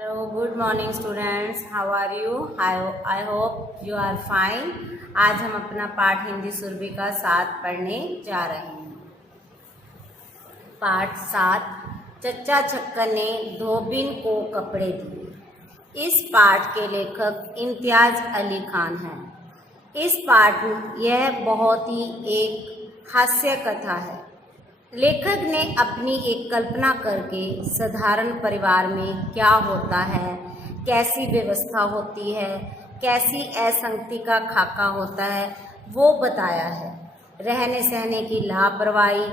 Hello, good morning students. How are you? I hope you are fine. आज हम अपना पाठ हिंदी सुरभि का 7 पढ़ने जा रहे हैं। पाठ 7, चच्चा छक्कन ने धोबिन को कपड़े दिए। इस पाठ के लेखक इम्तियाज अली खान हैं। इस पाठ में यह बहुत ही एक हास्य कथा है। लेखक ने अपनी एक कल्पना करके साधारण परिवार में क्या होता है, कैसी व्यवस्था होती है, कैसी असंगति का खाका होता है, वो बताया है। रहने सहने की लापरवाही,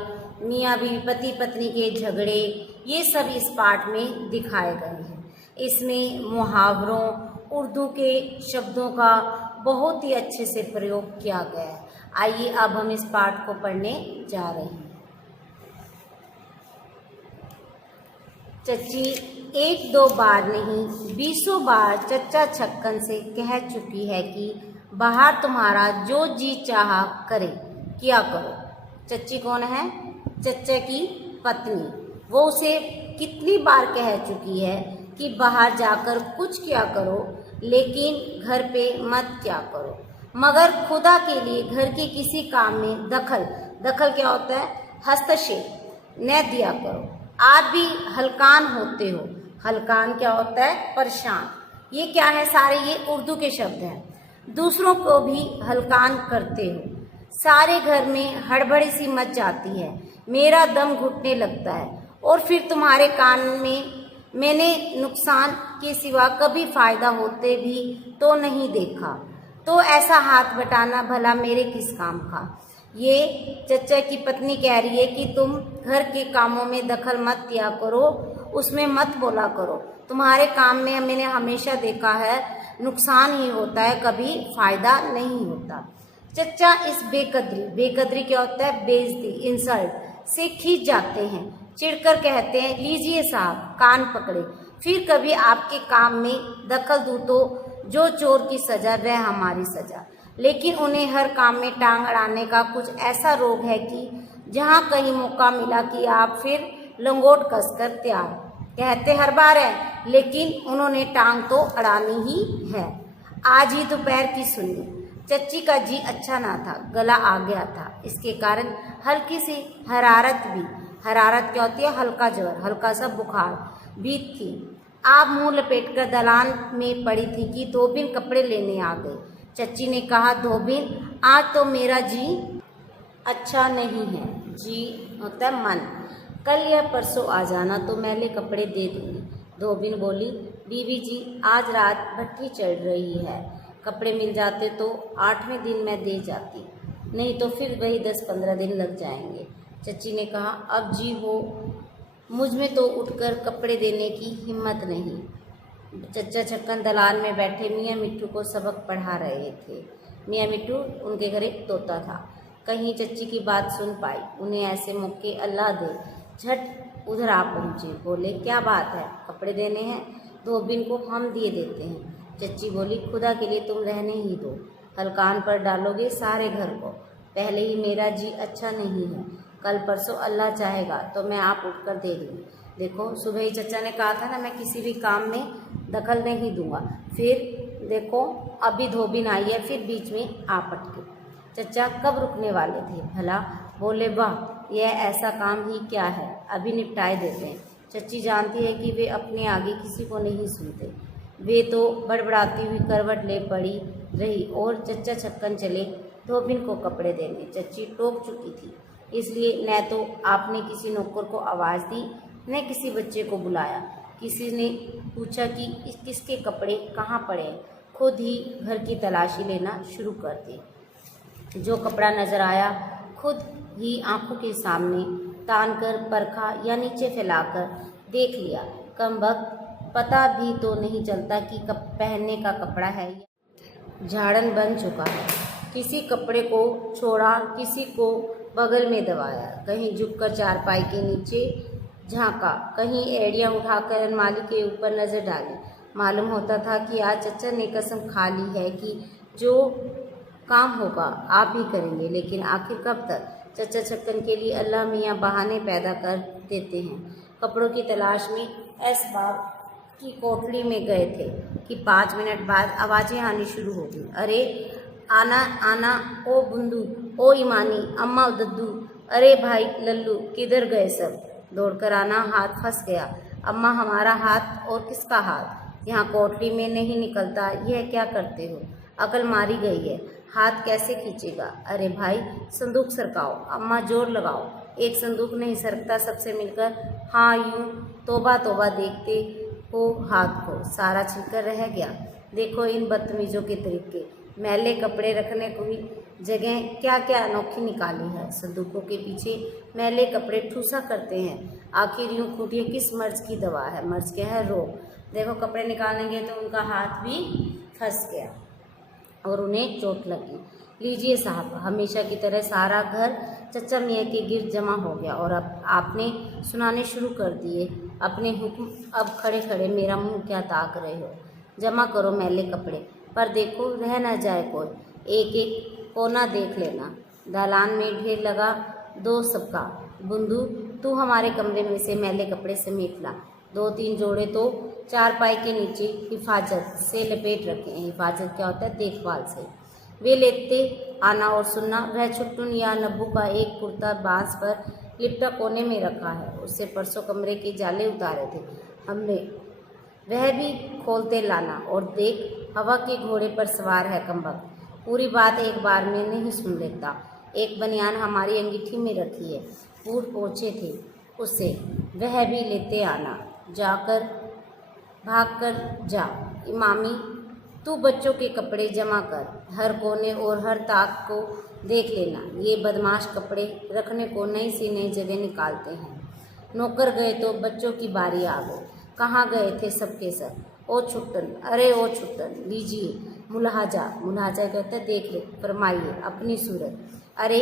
मियाँ बीवी पति पत्नी के झगड़े, ये सब इस पाठ में दिखाए गए हैं। इसमें मुहावरों, उर्दू के शब्दों का बहुत ही अच्छे से प्रयोग किया गया है। आइए अब हम इस पाठ को पढ़ने जा रहे हैं। चच्ची एक दो बार नहीं 20 बार चच्चा छक्कन से कह चुकी है कि बाहर तुम्हारा जो जी चाहा करे किया करो। चच्ची कौन है? चच्चा की पत्नी। वो उसे कितनी बार कह चुकी है कि बाहर जाकर कुछ किया करो, लेकिन घर पे मत क्या करो। मगर खुदा के लिए घर के किसी काम में दखल क्या होता है? हस्तक्षेप न दिया करो। आप भी हलकान होते हो। हलकान क्या होता है? परेशान। ये क्या है? सारे ये उर्दू के शब्द हैं। दूसरों को भी हलकान करते हो। सारे घर में हड़बड़ी सी मच जाती है। मेरा दम घुटने लगता है। और फिर तुम्हारे कान में मैंने नुकसान के सिवा कभी फायदा होते भी तो नहीं देखा। तो ऐसा हाथ बटाना भला मेरे किस काम का? ये चच्चा की पत्नी कह रही है कि तुम घर के कामों में दखल मत दिया करो, उसमें मत बोला करो। तुम्हारे काम में मैंने हमेशा देखा है नुकसान ही होता है, कभी फायदा नहीं होता। चच्चा इस बेकदरी क्या होता है? बेइज्जती, इंसल्ट से खींच जाते हैं। चिढ़कर कहते हैं, लीजिए साहब कान पकड़े। फिर कभी आपके काम में दखल दूँ तो जो चोर की सजा वह हमारी सजा। लेकिन उन्हें हर काम में टांग अड़ाने का कुछ ऐसा रोग है कि जहाँ कहीं मौका मिला कि आप फिर लंगोट कसकर तैयार। कहते हर बार है, लेकिन उन्होंने टांग तो अड़ानी ही है। आज ही दोपहर की सुनी। चच्ची का जी अच्छा ना था, गला आ गया था। इसके कारण हल्की सी हरारत क्या होती है? हल्का ज्वर, हल्का सा बुखार भी थी। आप मुंह लपेटकर दलान में पड़ी थी कि धोबिन कपड़े लेने आ गए। चच्ची ने कहा, धोबिन आज तो मेरा जी अच्छा नहीं है। जी होता है मन। कल या परसों आ जाना तो मैले कपड़े दे दूंगी। धोबिन बोली, बीवी जी आज रात भट्टी चढ़ रही है, कपड़े मिल जाते तो 8वें दिन मैं दे जाती, नहीं तो फिर वही 10-15 दिन लग जाएंगे। चच्ची ने कहा, अब जी हो मुझ में तो उठकर कपड़े देने की हिम्मत नहीं। चच्चा छक्कन दलान में बैठे मियाँ मिट्टू को सबक पढ़ा रहे थे। मियाँ मिट्टू उनके घर एक तोता था। कहीं चच्ची की बात सुन पाई। उन्हें ऐसे मौके अल्लाह दे, झट उधर आ पहुँचे। बोले, क्या बात है? कपड़े देने हैं? धोबिन को हम दिए देते हैं। चच्ची बोली, खुदा के लिए तुम रहने ही दो, हलकान पर डालोगे सारे घर को। पहले ही मेरा जी अच्छा नहीं है, कल परसों अल्लाह चाहेगा तो मैं आप उठकर दे दूँगी। देखो, सुबह ही चच्चा ने कहा था ना, मैं किसी भी काम में दखल नहीं दूंगा। फिर देखो अभी धोबिन आई है, फिर बीच में आ पटके। चच्चा कब रुकने वाले थे भला? बोले, वाह यह ऐसा काम ही क्या है, अभी निपटाए देते हैं। चच्ची जानती है कि वे अपने आगे किसी को नहीं सुनते। वे तो बड़बड़ाती हुई करवट ले पड़ी रही और चच्चा छक्कन चले धोबिन को कपड़े देने। चच्ची टोक चुकी थी, इसलिए न तो आपने किसी नौकर को आवाज़ दी, न किसी बच्चे को बुलाया। किसी ने पूछा कि किसके कपड़े कहाँ पड़े हैं। खुद ही घर की तलाशी लेना शुरू कर दी। जो कपड़ा नजर आया खुद ही आंखों के सामने तान कर परखा या नीचे फैलाकर देख लिया। कमबख्त पता भी तो नहीं चलता कि पहनने का कपड़ा है या झाड़न बन चुका है। किसी कपड़े को छोड़ा, किसी को बगल में दबाया, कहीं झुककर चारपाई के नीचे झांका, कहीं एड़ियाँ उठाकर अलमारी के ऊपर नज़र डाली। मालूम होता था कि आज चच्चा ने कसम खा ली है कि जो काम होगा आप ही करेंगे, लेकिन आखिर कब तक? चच्चा छक्कन के लिए अल्लाह मियाँ बहाने पैदा कर देते हैं। कपड़ों की तलाश में असबाब की कोठरी में गए थे कि 5 मिनट बाद आवाज़ें आनी शुरू हो गई। अरे आना आना, ओ बुंदू, ओ ईमानी, अम्मा दद्दू, अरे भाई लल्लू, किधर गए सब? दौड़कर आना, हाथ फंस गया। अम्मा हमारा हाथ और किसका हाथ? यहाँ कोठरी में नहीं निकलता, यह क्या करते हो? अकल मारी गई है, हाथ कैसे खींचेगा? अरे भाई संदूक सरकाओ, अम्मा जोर लगाओ। एक संदूक नहीं सरकता सबसे मिलकर। हाँ यूं, तोबा तोबा, देखते हो हाथ को सारा छिलकर रह गया। देखो इन बदतमीज़ों के तरीके, मैले कपड़े रखने को भी जगह क्या क्या अनोखी निकाली है। संदूकों के पीछे मैले कपड़े ठूसा करते हैं। आखिर यूं खूंटिए किस मर्ज की दवा है? मर्ज क्या है? रोग। देखो कपड़े निकालेंगे तो उनका हाथ भी फंस गया और उन्हें चोट लगी। लीजिए साहब, हमेशा की तरह सारा घर चचा मियाँ के गिर्द जमा हो गया और अब आपने सुनाने शुरू कर दिए अपने हुक्म। अब खड़े खड़े मेरा मुंह क्या ताक रहे हो? जमा करो मैले कपड़े, पर देखो रह न जाए कोई। एक एक कोना देख लेना। दालान में ढेर लगा दो सबका। बुंदू, तू हमारे कमरे में से मैले कपड़े समेट ला। 2-3 जोड़े तो चारपाई के नीचे हिफाजत से लपेट रखे हैं। हिफाजत क्या होता है? देखभाल से। वे लेते आना और सुनना। वह छुट्टुन या नब्बू का एक कुर्ता बांस पर लिपटा कोने में रखा है, उससे परसों कमरे के जाले उतारे थे हमने, वह भी खोलते लाना। और देख, हवा के घोड़े पर सवार है कमबख्त, पूरी बात एक बार में नहीं सुन लेता। एक बनियान हमारी अंगीठी में रखी है, बूट पोछे थे उससे, वह भी लेते आना। जाकर भाग कर जा। इमामी, तू बच्चों के कपड़े जमा कर, हर कोने और हर ताक को देख लेना। ये बदमाश कपड़े रखने को नई सी नई जगह निकालते हैं। नौकर गए तो बच्चों की बारी आ गई। कहाँ गए थे सबके सब? ओ छुट्टन, अरे ओ छुट्टन, लीजिए मुलाहाजा। मुलाहाजा कहते हैं देख ले, फरमाइए अपनी सूरत। अरे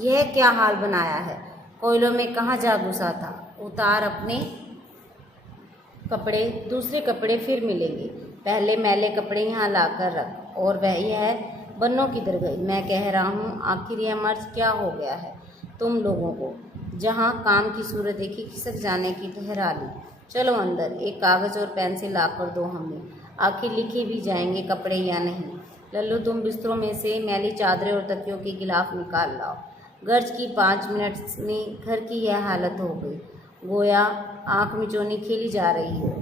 यह क्या हाल बनाया है? कोयलों में कहाँ जा घुसा था? उतार अपने कपड़े, दूसरे कपड़े फिर मिलेंगे। पहले मैले कपड़े यहाँ ला कर रख। और वह यह बन्नों किधर गई? मैं कह रहा हूँ, आखिर यह मर्ज क्या हो गया है तुम लोगों को? जहाँ काम की सूरत देखी खिसक जाने की ठहरा ली। चलो अंदर, एक कागज़ और पेंसिल ला कर दो हमें, आखिर लिखे भी जाएंगे कपड़े या नहीं। लल्लू, तुम बिस्तरों में से मैली चादरें और तकियों के गिलाफ निकाल लाओ। गर्ज की 5 मिनट में घर की यह हालत हो गई, गोया आँख मिचौनी खेली जा रही हो।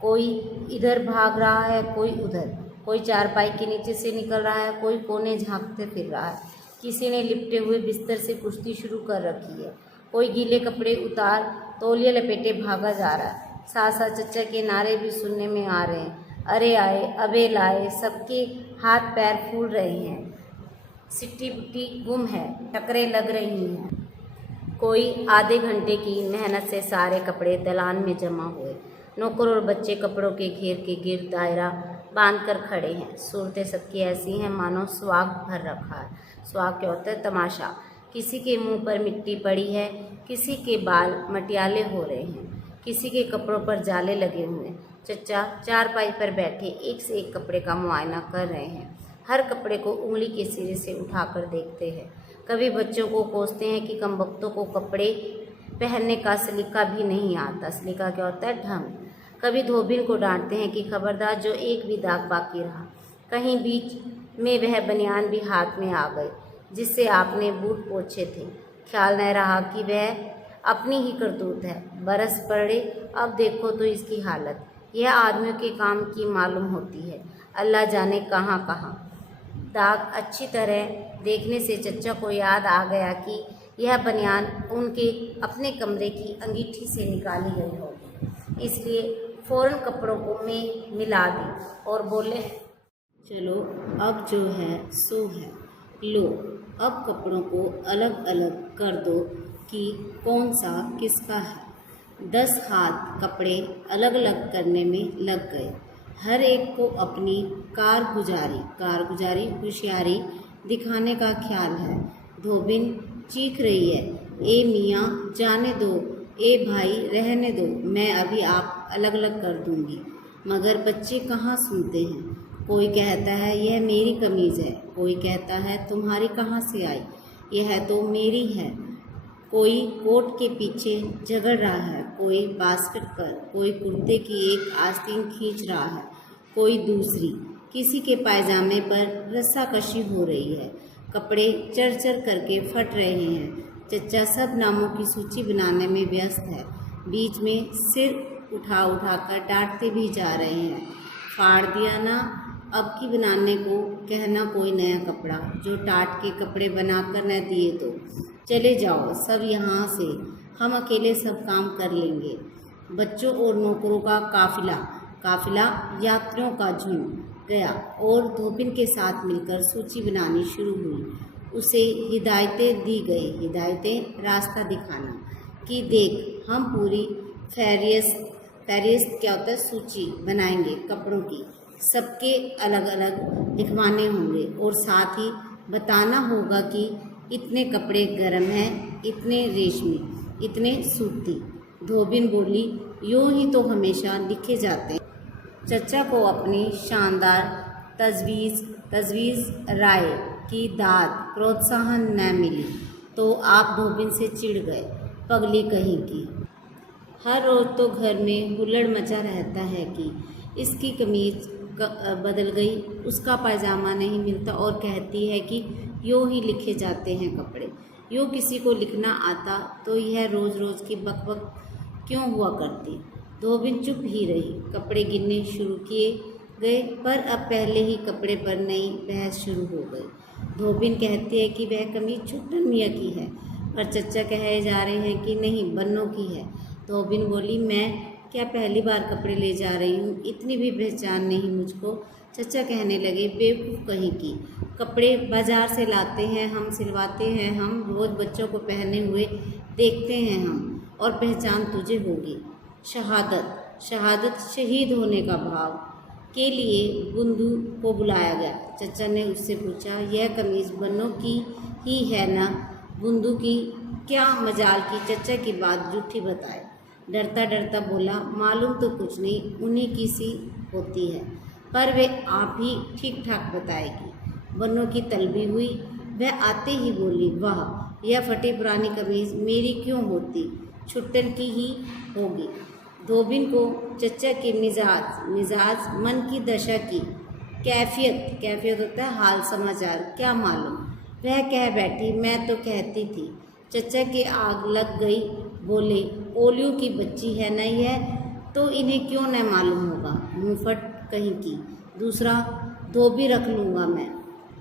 कोई इधर भाग रहा है, कोई उधर, कोई चारपाई के नीचे से निकल रहा है, कोई कोने झांकते फिर रहा है। किसी ने लिपटे हुए बिस्तर से कुश्ती शुरू कर रखी है। कोई गीले कपड़े उतार तौलिया लपेटे भागा जा रहा है। साथ साथ चच्चा के नारे भी सुनने में आ रहे हैं। अरे आए, अबे लाए, सबके हाथ पैर फूल रहे हैं। सिट्टी बुट्टी गुम है, टकरें लग रही हैं। कोई आधे घंटे की मेहनत से सारे कपड़े दलान में जमा हुए। नौकर और बच्चे कपड़ों के घेर के गिर्द दायरा बांध कर खड़े हैं। सूरतें सबकी ऐसी हैं मानो स्वाग भर रखा है। स्वाग क्या होता है? तमाशा। किसी के मुंह पर मिट्टी पड़ी है, किसी के बाल मटियाले हो रहे हैं, किसी के कपड़ों पर जाले लगे हुए हैं। चच्चा चारपाई पर बैठे एक से एक कपड़े का मुआयना कर रहे हैं। हर कपड़े को उंगली के सिरे से उठाकर देखते हैं। कभी बच्चों को कोसते हैं कि कमबख्तों को कपड़े पहनने का सलीका भी नहीं आता। सलीका क्या होता है? ढंग। कभी धोबिन को डांटते हैं कि खबरदार जो एक भी दाग बाकी रहा। कहीं बीच में वह बनियान भी हाथ में आ गई जिससे आपने बूट पोछे थे। ख्याल न रहा कि वह अपनी ही करतूत है। बरस पड़े, अब देखो तो इसकी हालत। यह आदमियों के काम की मालूम होती है, अल्लाह जाने कहाँ कहाँ। दाग अच्छी तरह देखने से चच्चा को याद आ गया कि यह बनियान उनके अपने कमरे की अंगीठी से निकाली गई होगी। इसलिए फ़ौरन कपड़ों को में मिला दी और बोले, चलो अब जो है सो है, लो अब कपड़ों को अलग अलग कर दो कि कौन सा किसका है। 10 हाथ कपड़े अलग अलग करने में लग गए। हर एक को अपनी कारगुजारी होशियारी दिखाने का ख्याल है। धोबिन चीख रही है, ए मियाँ जाने दो, ए भाई रहने दो, मैं अभी आप अलग अलग कर दूंगी। मगर बच्चे कहाँ सुनते हैं। कोई कहता है यह मेरी कमीज़ है, कोई कहता है तुम्हारी कहाँ से आई, यह तो मेरी है। कोई कोट के पीछे झगड़ रहा है, कोई बास्केट पर, कोई कुर्ते की एक आस्तीन खींच रहा है, कोई दूसरी, किसी के पायजामे पर रस्साकशी हो रही है, कपड़े चर करके फट रहे हैं। चच्चा सब नामों की सूची बनाने में व्यस्त है, बीच में सिर उठा कर डांटते भी जा रहे हैं। फाड़ दिया ना, अब की बनाने को कहना कोई नया कपड़ा, जो टाट के कपड़े बनाकर न दिए तो चले जाओ सब यहाँ से, हम अकेले सब काम कर लेंगे। बच्चों और नौकरों का काफिला यात्रियों का झुंड गया और धोबिन के साथ मिलकर सूची बनानी शुरू हुई। उसे हिदायतें दी गई, हिदायतें रास्ता दिखाना कि देख हम पूरी फहरिस्त क्या होता है सूची बनाएंगे कपड़ों की, सबके अलग अलग लिखवाने होंगे और साथ ही बताना होगा कि इतने कपड़े गर्म हैं, इतने रेशमी, इतने सूती। धोबिन बोली, यूँ ही तो हमेशा लिखे जाते हैं। चच्चा को अपनी शानदार तजवीज़ राय की दाद प्रोत्साहन न मिली तो आप धोबिन से चिढ़ गए, पगली कहीं की। हर रोज़ तो घर में हुल्लड़ मचा रहता है कि इसकी कमीज बदल गई, उसका पायजामा नहीं मिलता और कहती है कि यूँ ही लिखे जाते हैं कपड़े। यूँ किसी को लिखना आता तो यह रोज़ रोज़ की बकबक क्यों हुआ करती। धोबिन चुप ही रही। कपड़े गिनने शुरू किए गए पर अब पहले ही कपड़े पर नई बहस शुरू हो गई। धोबिन कहती है कि वह कमीज छुट्टन मियाँ की है, पर चच्चा कहे जा रहे हैं कि नहीं बन्नों की है। धोबिन बोली, मैं क्या पहली बार कपड़े ले जा रही हूँ, इतनी भी पहचान नहीं मुझको। चच्चा कहने लगे, बेवकूफ़ कहीं की, कपड़े बाजार से लाते हैं हम, सिलवाते हैं हम, रोज़ बच्चों को पहने हुए देखते हैं हम, और पहचान तुझे होगी। शहादत शहीद होने का भाव के लिए बुंदू को बुलाया गया। चच्चा ने उससे पूछा, यह कमीज़ बन्नों की ही है ना? बुंदू की क्या मजाल की चच्चा की बात झूठी बताए। डरता बोला, मालूम तो कुछ नहीं, उन्हीं की सी होती है, पर वे आप ही ठीक ठाक बताएगी। बन्नों की तलबी हुई। वह आते ही बोली, वाह, यह फटी पुरानी कमीज़ मेरी क्यों होती, छुट्टन की ही होगी। धोबिन को चच्चा के मिजाज मन की दशा की कैफियत होता है हाल समाचार क्या मालूम। वह कह बैठी, मैं तो कहती थी। चच्चा के आग लग गई। बोले, ओलियों की बच्ची है न यह, तो इन्हें क्यों न मालूम होगा, मुंहफट कहीं की। दूसरा धोबी रख लूँगा मैं।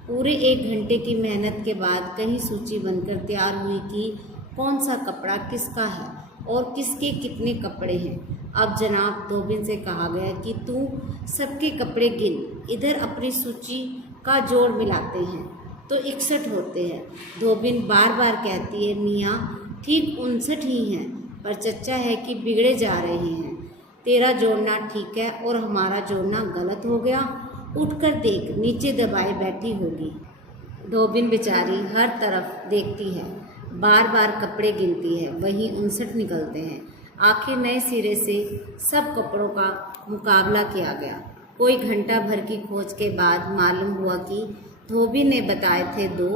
पूरे 1 घंटे की मेहनत के बाद कहीं सूची बनकर तैयार हुई कि कौन सा कपड़ा किसका है और किसके कितने कपड़े हैं। अब जनाब धोबिन से कहा गया कि तू सबके कपड़े गिन, इधर अपनी सूची का जोड़ मिलाते हैं तो 61 होते हैं। धोबिन बार कहती है, मियाँ ठीक 59 ही हैं, पर चच्चा है कि बिगड़े जा रहे हैं। तेरा जोड़ना ठीक है और हमारा जोड़ना गलत हो गया। उठकर देख, नीचे दबाए बैठी होगी। धोबिन बेचारी हर तरफ देखती है, बार कपड़े गिनती है, वहीं 59 निकलते हैं। आखिर नए सिरे से सब कपड़ों का मुकाबला किया गया। कोई घंटा भर की खोज के बाद मालूम हुआ कि धोबिन ने बताए थे 2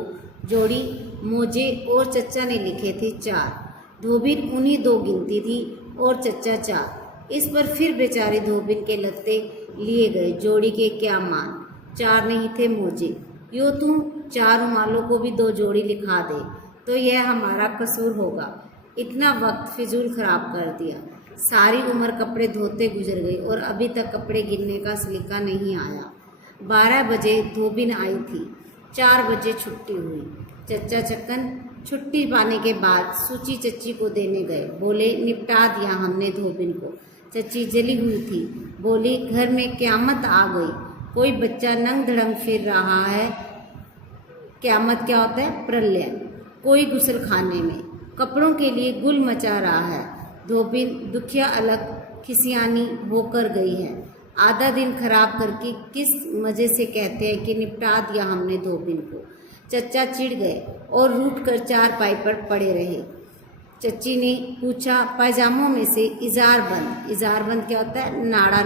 जोड़ी मोजे और चच्चा ने लिखे थे 4। धोबिन उन्हीं 2 गिनती थी और चच्चा 4। इस पर फिर बेचारी धोबिन के लत्ते लिए गए। जोड़ी के क्या मान, 4 नहीं थे मोजे। यूँ तुम 4 रुमालों को भी 2 जोड़ी लिखा दे तो यह हमारा कसूर होगा। इतना वक्त फिजूल खराब कर दिया। सारी उम्र कपड़े धोते गुजर गई और अभी तक कपड़े गिनने का सलीका नहीं आया। 12 बजे धोबिन आई थी, 4 बजे छुट्टी हुई। चच्चा चक्कन छुट्टी पाने के बाद सूची चच्ची को देने गए। बोले, निपटा दिया हमने धोबिन को। चच्ची जली हुई थी। बोली, घर में क्यामत आ गई। कोई बच्चा नंग धड़ंग फिर रहा है। क्यामत क्या होता है? प्रलय। कोई गुसल खाने में कपड़ों के लिए गुल मचा रहा है। धोबिन दुखिया अलग खिसियानी होकर गई है। आधा दिन खराब करके किस मज़े से कहते हैं कि निपटा दिया हमने धोबिन को। चच्चा चिढ़ गए और रूठ कर चारपाई पर पड़े रहे। चच्ची ने पूछा, पायजामों में से इजार बंद क्या होता है? नाड़ा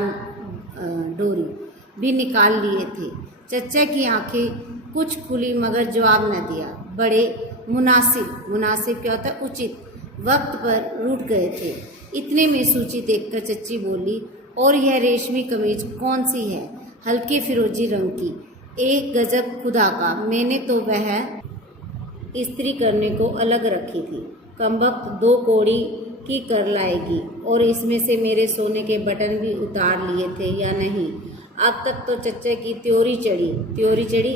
डोरी भी निकाल लिए थे। चच्चा की आंखें कुछ खुली मगर जवाब न दिया। बड़े मुनासिब, मुनासिब क्या होता है? उचित, वक्त पर रूठ गए थे। इतने में सूची देखकर चच्ची बोली, और यह रेशमी कमीज कौन सी है? हल्के फिरोजी रंग की। एक गजब खुदा का, मैंने तो वह इस्त्री करने को अलग रखी थी। कमबख्त 2 कौड़ी की कर लाएगी, और इसमें से मेरे सोने के बटन भी उतार लिए थे या नहीं? अब तक तो चच्चा की त्योरी चढ़ी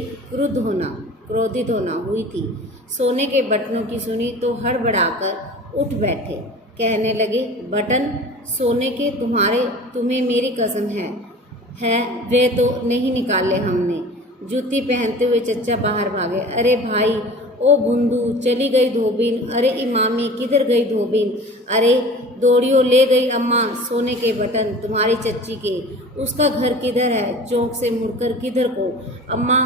क्रोधित होना हुई थी। सोने के बटनों की सुनी तो हड़बड़ाकर उठ बैठे, कहने लगे, बटन सोने के? तुम्हें मेरी कसम है वे तो नहीं निकाले हमने। जूती पहनते हुए चच्चा बाहर भागे। अरे भाई, ओ बुंदू, चली गई धोबिन। अरे इमामी, किधर गई धोबिन? अरे दौड़ियो, ले गई अम्मा सोने के बटन, तुम्हारी चच्ची के। उसका घर किधर है? चौक से मुड़कर किधर को? अम्मा,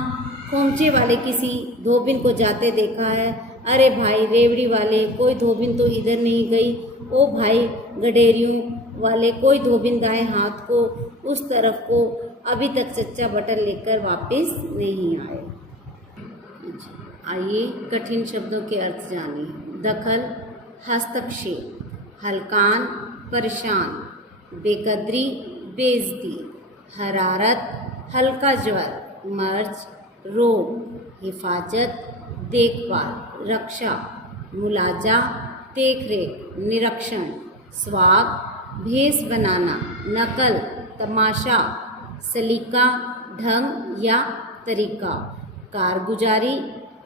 खोमचे वाले किसी धोबिन को जाते देखा है। अरे भाई रेवड़ी वाले, कोई धोबिन तो इधर नहीं गई। ओ भाई गडेरियों वाले, कोई धोबिन दाएं हाथ को उस तरफ को। अभी तक चच्चा बटन लेकर वापस नहीं आए। आइए कठिन शब्दों के अर्थ जानिए। दखल, हस्तक्षेप। हलकान, परेशान। बेकदरी, बेइज्जती। हरारत, हल्का ज्वर। मर्ज, रोग। हिफाजत, देखभाल, रक्षा। मुलाजा, देखरेख, निरीक्षण। स्वाग, भेस बनाना, नकल, तमाशा। सलीका, ढंग या तरीका। कारगुजारी,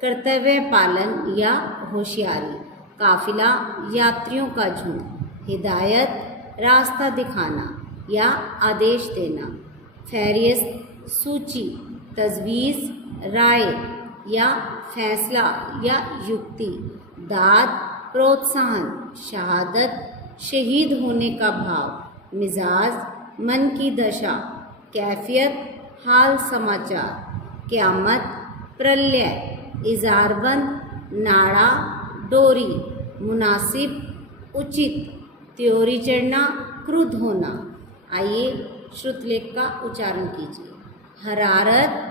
कर्तव्य पालन या होशियारी। काफिला, यात्रियों का झुंड। हिदायत, रास्ता दिखाना या आदेश देना। फहरिस्त, सूची। तजवीज़, राय या फैसला या युक्ति। दाद, प्रोत्साहन। शहादत, शहीद होने का भाव। मिजाज, मन की दशा। कैफियत, हाल समाचार। क़यामत, प्रलय। इजारबंद, नाड़ा, डोरी। मुनासिब, उचित। त्योरी चढ़ना, क्रुद्ध होना। आइए श्रुतलेख का उच्चारण कीजिए। हरारत,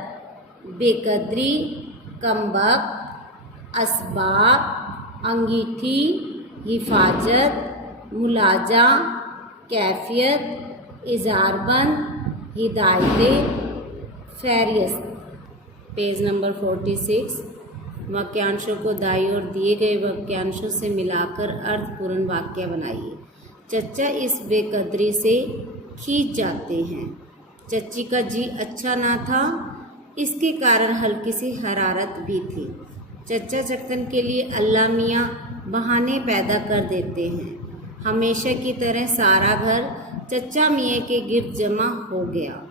बेकदरी, कमबख्त, असबाब, अंगीठी, हिफाजत, मुलाजा, कैफियत, इजारबंद, हिदायतें, फहरिस्त। Page number 46। वाक्यांशों को दाईं ओर दिए गए वाक्यांशों से मिलाकर अर्थपूर्ण वाक्य बनाइए। चच्चा इस बेकदरी से खींच जाते हैं। चच्ची का जी अच्छा ना था, इसके कारण हल्की सी हरारत भी थी। चच्चा चक्कन के लिए अल्लाह मियाँ बहाने पैदा कर देते हैं। हमेशा की तरह सारा घर चच्चा मियाँ के गिर्द जमा हो गया।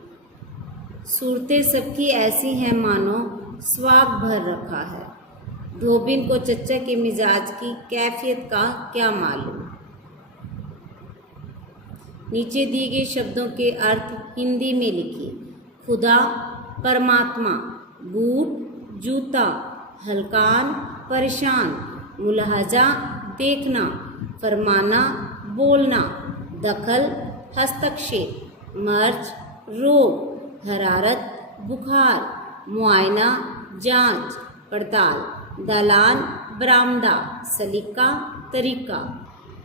सूरतें सबकी ऐसी हैं मानो स्वाग भर रखा है। धोबिन को चच्चा के मिजाज की कैफियत का क्या मालूम। नीचे दिए गए शब्दों के अर्थ हिंदी में लिखिए। खुदा, परमात्मा। बूट, जूता। हलकान, परेशान। मुलाहजा, देखना। फरमाना, बोलना। दखल, हस्तक्षेप। मर्ज, रोग। हरारत, बुखार। मुआयना, जांच पड़ताल। दलान, बरामदा। सलीका, तरीका।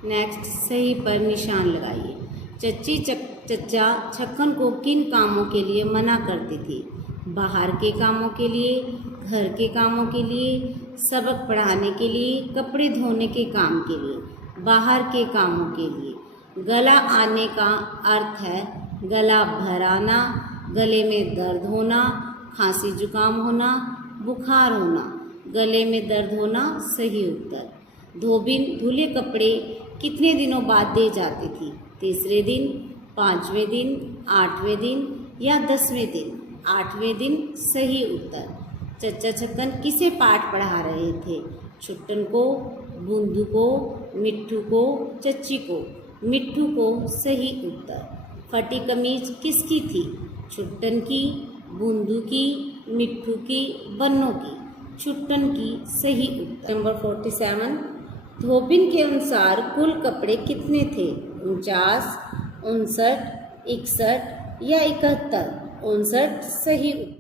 नेक्स्ट, सही पर निशान लगाइए। चच्चा छक्कन को किन कामों के लिए मना करती थी? बाहर के कामों के लिए, घर के कामों के लिए, सबक पढ़ाने के लिए, कपड़े धोने के काम के लिए, बाहर के कामों के लिए। गला आने का अर्थ है गला भर आना, गले में दर्द होना, खांसी जुकाम होना, बुखार होना। गले में दर्द होना सही उत्तर। धोबिन धुले कपड़े कितने दिनों बाद दे जाती थी? तीसरे दिन, 5वें दिन, 8वें दिन या 10वें दिन? 8वें दिन सही उत्तर। चच्चा छक्कन किसे पाठ पढ़ा रहे थे? छुट्टन को, बूंदू को, मिट्ठू को, चच्ची को। मिट्ठू को सही उत्तर। फटी कमीज किसकी थी? छुट्टन की, बूंदू की, मिट्ठू की, बन्नों की। छुट्टन की सही उत्तर। नंबर 47। धोबिन के अनुसार कुल कपड़े कितने थे? 49, 59, 61 या 71? 59 सही उत्तर।